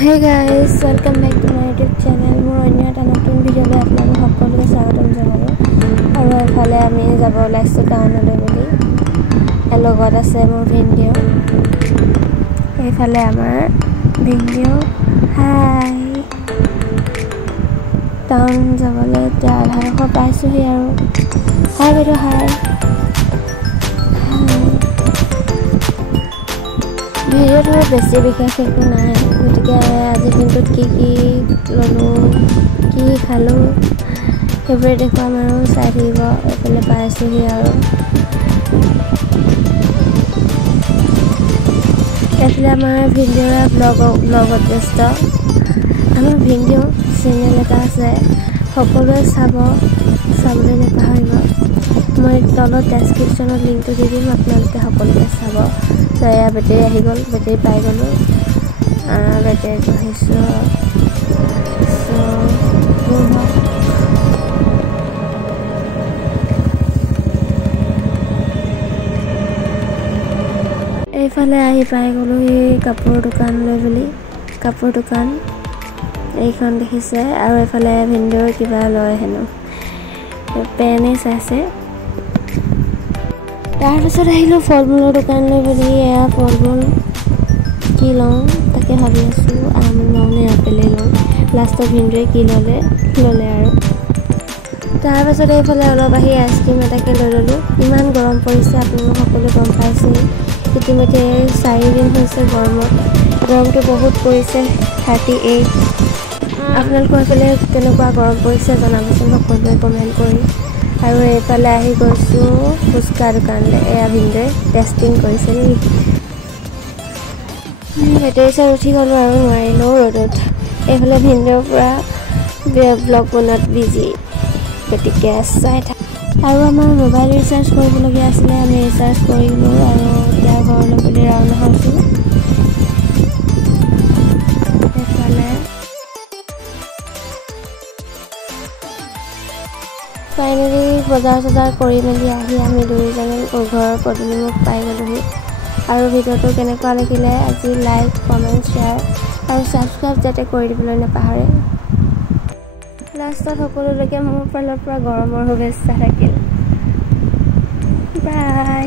Hey guys, welcome back to my YouTube channel. মোৰ অন্য এটা নতুন ভিডিঅ'লৈ আপোনালোক সকলোকে স্বাগতম জনালোঁ। আৰু এফালে আমি যাব ওলাইছোঁ টাউনলৈ বুলি। লগত আছে মোৰ ভিডিঅ'। এইফালে আমাৰ ভিডিঅ'। হাই। টাউন যাবলৈ এতিয়া আধা পাইছোঁহি আৰু। হাই বাইদেউ হাই। ভিডিঅ'টো বেছি বিশেষ একো নাই, গতিকে আজিৰ দিনটোত কি ল'লোঁ, কি খালোঁ সেইবোৰে দেখুৱাম আৰু চাই থাকিব। এইফালে পাইছোঁহি আৰু এইফালে আমাৰ ভিডিঅ'ৰে ব্লগত ব্যস্ত। আমাৰ ভিডিঅ' চেনেল এটা আছে, সকলোৱে চাবলৈ নাপাহৰিব। মই তলত ডেছক্ৰিপশ্যনত লিংকটো দি দিম, আপোনালোকে সকলোৱে চাব। এয়া বেটেৰী আহি গ'ল, বেটেৰী পাই গ'লোঁ। বেটেৰীত বহিছোঁ। এইফালে আহি পাই গ'লোঁ এই কাপোৰ দোকানলৈ বুলি। কাপোৰ দোকান এইখন দেখিছে। আৰু এইফালে ভিডিঅ'ৰ কিবা লয় হেনো, পেনেই চাইছে। তাৰপিছত আহিলোঁ ফল মূলৰ দোকানলৈ বুলি। এয়া ফল মূল কি লওঁ তাকে ভাবি আছোঁ, আম লওঁ নে আপেলেই লওঁ। লাষ্টত ভিডিঅ'ই কি ল'লে আৰু। তাৰপাছত এইফালে অলপ আহি আইচক্ৰীম এটাকে লৈ ল'লোঁ। ইমান গৰম পৰিছে, আপোনালোক সকলোৱে গম পাইছেই। ইতিমধ্যে 4 দিন হৈছে গৰমটো বহুত পৰিছে, 38। আপোনালোকৰ এইফালে কেনেকুৱা গৰম পৰিছে জনাবচোন সকলোৱে কমেণ্ট কৰি। আৰু এইফালে আহি গৈছোঁ ফুচকা দোকানলৈ। এয়া ভিডিঅ'ই টেষ্টিং কৰিছে নেকি। বেটেৰী চাই উঠি গ'লোঁ আৰু নোৱাৰিলোঁ ৰ'দত। এইফালে ভিডিঅ'ৰ পৰা ব্লগ বনোৱাত বিজি, গতিকে চাই থাক। আৰু আমাৰ মোবাইল ৰিচাৰ্জ কৰিবলগীয়া আছিলে, আমি ৰিচাৰ্জ কৰিলোঁ আৰু এতিয়া ঘৰলৈ বুলি ৰাওনা হৈছোঁ। এইফালে ফাইনেলি বজাৰ কৰি মেলি আহি আমি দুয়োজনে ঘৰৰ পদূলিমুখ পাই গ'লোহি। আৰু ভিডিঅ'টো কেনেকুৱা লাগিলে আজি লাইক, কমেণ্ট, শ্বেয়াৰ আৰু ছাবস্ক্ৰাইব যাতে কৰি দিবলৈ নাপাহৰে। লাষ্টত সকলোলৈকে মোৰ ফালৰ পৰা গৰমৰ শুভেচ্ছা থাকিল। বাই।